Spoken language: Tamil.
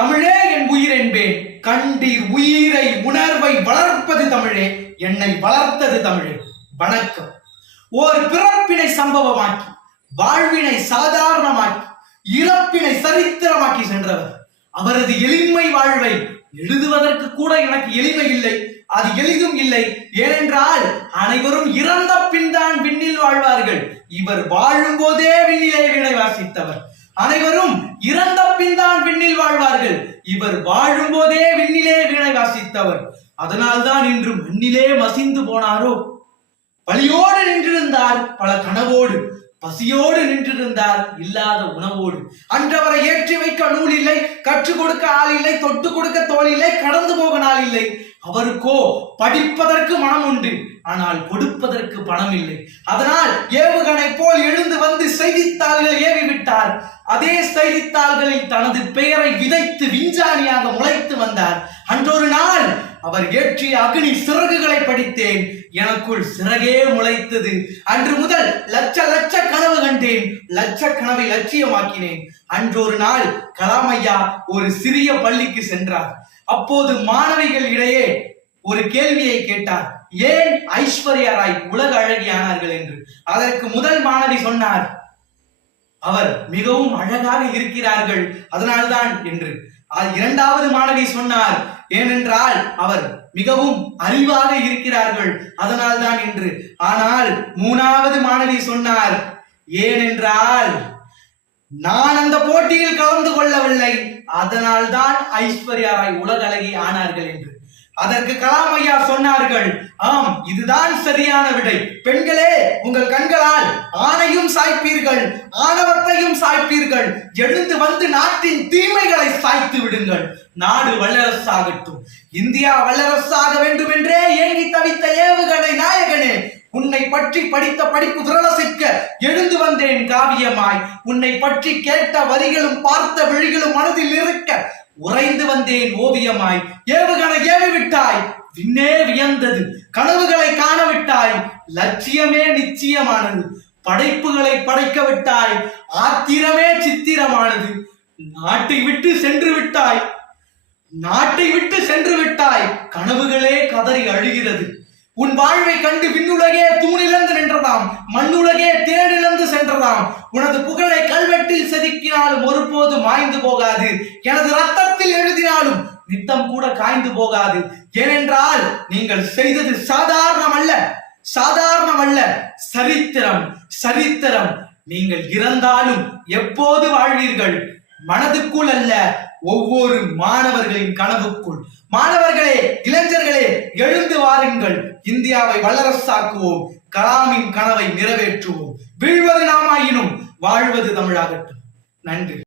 தமிழே என் உயிர் என்பேன். கண்டீர் உயிரை உணர்வை வளர்ப்பது தமிழே, என்னை வளர்த்தது தமிழே. வணக்கம். ஓர் பிறப்பினை சம்பவமாக்கி, வாழ்வினை சாதாரணமாக்கி, இறப்பினை சரித்திரமாக்கி சென்றவர். அவரது எளிமை வாழ்வை எழுதுவதற்கு கூட எனக்கு எளிமை இல்லை, அது எளிதும் இல்லை. ஏனென்றால் அனைவரும் இறந்த பின் தான் விண்ணில் வாழ்வார்கள். இவர் வாழும் போதே விண்ணிலே வீணை வாசித்தவர். அனைவரும் இறந்த பின் தான் விண்ணில் வாழ்வார்கள். இவர் வாழும் போதே விண்ணிலே வீணை வாசித்தவர். அதனால்தான் இன்று மண்ணிலே மசிந்து போனாரோ. பலியோடு நின்றிருந்தார் பல கனவோடு, பசியோடு நின்றிருந்தார் இல்லாத உணவோடு. அன்றவரை ஏற்றி வைக்க நூல் இல்லை, கற்றுக் கொடுக்க ஆள் இல்லை, தொட்டு கொடுக்க தோல் இல்லை, கடந்து போக நாள் இல்லை. அவருக்கோ படிப்பதற்கு மனம் உண்டு, ஆனால் கொடுப்பதற்கு பணம் இல்லை. அதனால் ஏவுகணை போல் எழுந்து வந்து செய்தித்தாள்களை ஏவி விட்டார். அதே செய்தித்தாள்களில் தனது பெயரை விதைத்து விஞ்ஞானியாக முளைத்து வந்தார். அன்றொரு நாள் அவர் ஏற்றிய அக்னி சிறகுகளை படித்தேன், எனக்குள் சிறகே முளைத்தது. அன்று முதல் லட்ச லட்ச கனவு கண்டேன், லட்ச கனவை லட்சியமாக்கினேன். அன்றொரு நாள் கலாம் ஐயா ஒரு சிறிய பள்ளிக்கு சென்றார். அப்போது மாணவிகள் இடையே ஒரு கேள்வியை கேட்டார், ஏன் ஐஸ்வர்யா ராய் உலக அழகியானார்கள் என்று. அதற்கு முதல் மாணவி சொன்னார், அவர் மிகவும் அழகாக இருக்கிறார்கள் அதனால்தான் என்று. இரண்டாவது மாணவி சொன்னார், ஏனென்றால் அவர் மிகவும் அறிவாக இருக்கிறார்கள் அதனால்தான் என்று. ஆனால் மூணாவது மாணவி சொன்னார், ஏனென்றால் நான் அந்த போட்டியில் கலந்து கொள்ளவில்லை, அதனால் தான் ஐஸ்வர்யா ராய் உலக அழகி ஆனார்கள் என்று. அதற்கு கலாம் ஐயா சொன்னார்கள், ஆம், இதுதான் சரியான விடை. பெண்களே, உங்கள் கண்களால் ஆணையும் சாய்ப்பீர்கள், ஆணவத்தையும் சாய்ப்பீர்கள். எழுந்து வந்து நாட்டின் தீமைகளை சாய்த்து விடுங்கள். நாடு வல்லரசாகட்டும். இந்தியா வல்லரசாக வேண்டும் என்றே ஏங்கி தவித்த ஏவுகணை நாயகனே, உன்னை பற்றி படித்த படிப்பு துரலசிக்க எழுந்து வந்தேன் காவியமாய். உன்னை பற்றி கேட்ட வரிகளும் பார்த்த விழிகளும் மனதில் இருக்க உறைந்து வந்தேன் ஓவியமாய். ஏவுகணை ஏவிவிட்டாய், விண்ணே வியந்தது. கனவுகளை காணவிட்டாய், லட்சியமே நிச்சயமானது. படைப்புகளை படைக்க விட்டாய், ஆத்திரமே சித்திரமானது. நாட்டை விட்டு சென்று விட்டாய், நாட்டை விட்டு சென்று விட்டாய், கனவுகளே கதறி அழுகிறது. உன் வாழ்வை கண்டு விண்ணுலகே தூணிழந்து நின்றதாம், மண்ணுலகே தேனிழந்து சென்றதாம். உனது புகழை கல்வெட்டில் செதுக்கினாலும் ஒருபோது மாய்ந்து போகாது. எனது ரத்தத்தில் எழுதினாலும் நித்தம் கூட காய்ந்து போகாது. ஏனென்றால் நீங்கள் செய்தது சாதாரணமல்ல, சாதாரணமல்ல, சரித்திரம், சரித்திரம். நீங்கள் இறந்தாலும் எப்போது வாழ்வீர்கள்? மனதுக்குள் அல்ல, ஒவ்வொரு மாணவர்களின் கனவுக்குள். மாணவர்களே, இளைஞர்களே, எழுந்து வாருங்கள். இந்தியாவை வல்லரசாக்குவோம். கலாமின் கனவை நிறைவேற்றுவோம். வீழ்வது நாமாயினும் வாழ்வது தமிழாகட்டும். நன்றி.